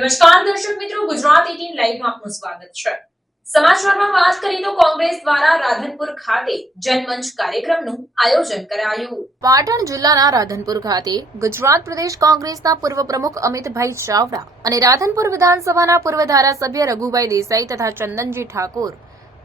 નમસ્કાર દર્શક મિત્રો, ગુજરાત 18 લાઈવમાં આપનું સ્વાગત છે। સમાચારમાં વાત કરીએ તો કોંગ્રેસ દ્વારા રાધનપુર ખાતે જનમંચ કાર્યક્રમનું આયોજન કરાયું। પાટણ જિલ્લાના રાધનપુર ખાતે ગુજરાત પ્રદેશ કોંગ્રેસના પૂર્વ પ્રમુખ અમિતભાઈ ચાવડા અને રાધનપુર વિધાનસભાના પૂર્વ ધારાસભ્ય રઘુભાઈ દેસાઈ તથા ચંદનજી ઠાકોર,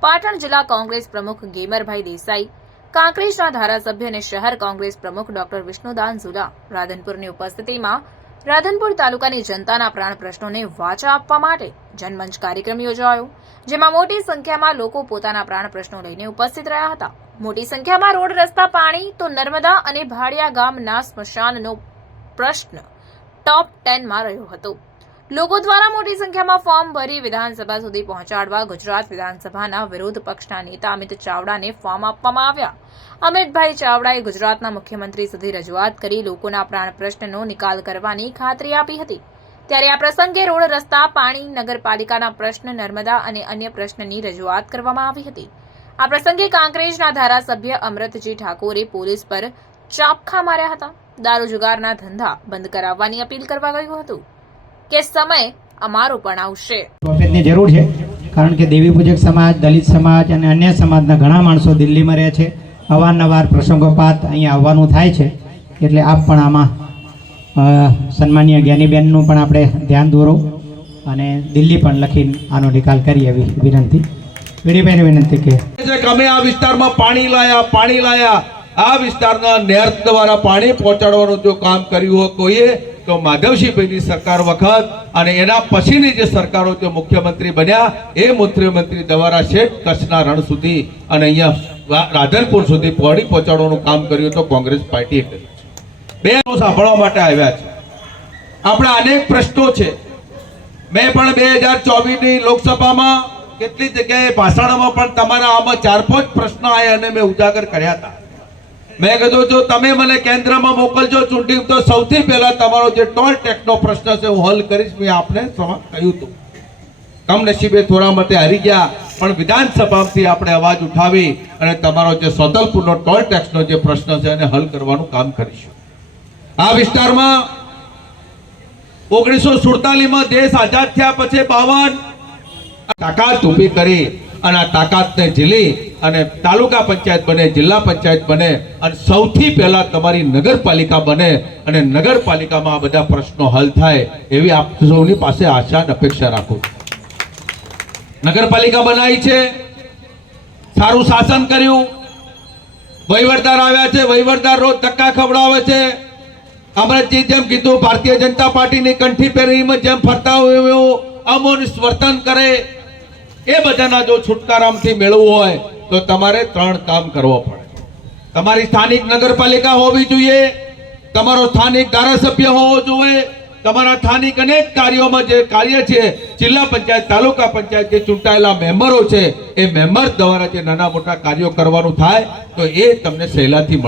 પાટણ જિલ્લા કોંગ્રેસ પ્રમુખ ગેમરભાઈ દેસાઈ, કાંકરેજના ધારાસભ્ય અને શહેર કોંગ્રેસ પ્રમુખ ડોક્ટર વિષ્ણુદાન ઝુલા રાધનપુરની ઉપસ્થિતિમાં રાધનપુર તાલુકાની જનતાના પ્રાણ પ્રશ્નોને વાચા આપવા માટે જનમંચ કાર્યક્રમ યોજાયો, જેમાં મોટી સંખ્યામાં લોકો પોતાના પ્રાણ પ્રશ્નો લઈને ઉપસ્થિત રહ્યા હતા। મોટી સંખ્યામાં રોડ, રસ્તા, પાણી તો નર્મદા અને ભાડિયા ગામના સ્મશાનનો પ્રશ્ન ટોપ 10 માં રહ્યો હતો। લોકો દ્વારા મોટી સંખ્યામાં ફોર્મ ભરી વિધાનસભા સુધી પહોંચાડવા ગુજરાત વિધાનસભાના વિરોધ પક્ષના નેતા અમિત ચાવડાને ફોર્મ આપવામાં આવ્યા। અમિતભાઈ ચાવડાએ ગુજરાતના મુખ્યમંત્રી સુધી રજૂઆત કરી લોકોના પ્રાણ પ્રશ્નનો નિકાલ કરવાની ખાતરી આપી હતી। ત્યારે આ પ્રસંગે રોડ, રસ્તા, પાણી, નગરપાલિકાના પ્રશ્ન, નર્મદા અને અન્ય પ્રશ્નની રજૂઆત કરવામાં આવી હતી। આ પ્રસંગે કાંકરેજના ધારાસભ્ય અમરતજી ઠાકોરે પોલીસ પર ચાપખા માર્યા હતા। દારૂ જુગારના ધંધા બંધ કરાવવાની અપીલ કરવા કહ્યું હતું કે સમય અમારો પણ આવશે। પ્રોફેટની જરૂર છે, કારણ કે દેવી પૂજક સમાજ, દલિત સમાજ અને અન્ય સમાજના ઘણા માણસો દિલ્હીમાં રહે છે। અવારનવાર પ્રસંગોપાત અહીંયા આવવાનું થાય છે, એટલે આપ પણ આમાં સન્માનીય જ્ઞાનીબેનનું પણ આપણે ધ્યાન દોરો અને દિલ્હી પણ લખીને આનો નિકાલ કરીએ એવી વિનંતી। વીડીભાઈને વિનંતી કે અમે આ વિસ્તારમાં પાણી લાયા આ વિસ્તારના નહેર દ્વારા પાણી પહોંચાડવાનું જો કામ કર્યું હોય કોઈએ તો માધવસિંહભાઈની સરકાર વખત અને એના પછીની જે સરકારો જે મુખ્યમંત્રી બન્યા એ મુખ્યમંત્રી દ્વારા શેઠ કચ્છના રણ સુધી અને અહીંયા રાધનપુર સુધી પાણી પહોંચાડવાનું કામ કર્યું તો કોંગ્રેસ પાર્ટીએ કર્યું છે। બે સાંભળવા માટે આવ્યા છે। આપણા અનેક પ્રશ્નો છે। મેં પણ 2024ની લોકસભામાં કેટલી જગ્યાએ ભાષણમાં પણ તમારા આમાં 4-5 પ્રશ્નો આવ્યા અને મેં ઉજાગર કર્યા હતા। મેં કીધું જો તમે મને કેન્દ્રમાં મોકલજો ચૂંટણી તો સૌથી પહેલા તમારો જે ટોલ ટેક્સનો પ્રશ્ન છે હું હલ કરીશ, મેં આપને કહ્યું હતું। કમનસીબે થોડા મતે હારી ગયા, પણ વિધાનસભામાંથી આપણે અવાજ ઉઠાવી અને તમારો જે સોદલપુરનો ટોલ ટેક્સનો જે પ્રશ્ન છે એને હલ કરવાનું કામ કરીશું। આ વિસ્તારમાં 1947માં દેશ આઝાદ થયા પછી 52 તાકાત ઊભી કરી અને આ તાકાતને ઝીલી અને તાલુકા પંચાયત બને, જિલ્લા પંચાયત બને અને સૌથી પહેલા તમારી નગરપાલિકા બને અને નગરપાલિકામાં આ બધા પ્રશ્નો હલ થાય એવી આપ સૌની પાસે આશા અને અપેક્ષા રાખું છું। નગરપાલિકા બનાવી છે, સારું શાસન કર્યું, વહીવટદાર આવ્યા છે, વહીવટદાર રોજ ધક્કા ખવડાવે છે। અમરતજી જેમ કીધું, ભારતીય જનતા પાર્ટીની કંઠી પહેરીમાં જેમ ફરતા હોય એવું અમોનિશ વર્તન કરે, એ બધાના જો છુટકારામાંથી મેળવવું હોય તો તમારે 3 કામ કરવો પડે। તમારી સ્થાનિક નગરપાલિકા હોવી જોઈએ, તમારો સ્થાનિક ધારાસભ્ય હોવો જોઈએ, તમારા સ્થાનિક અનેક કાર્યોમાં જે કાર્ય છે, જિલ્લા પંચાયત, તાલુકા પંચાયત જે ચૂંટાયેલા મેમ્બરો છે એ મેમ્બર દ્વારા જે નાના મોટા કાર્યો કરવાનું થાય તો એ તમને સહેલાથી મળે।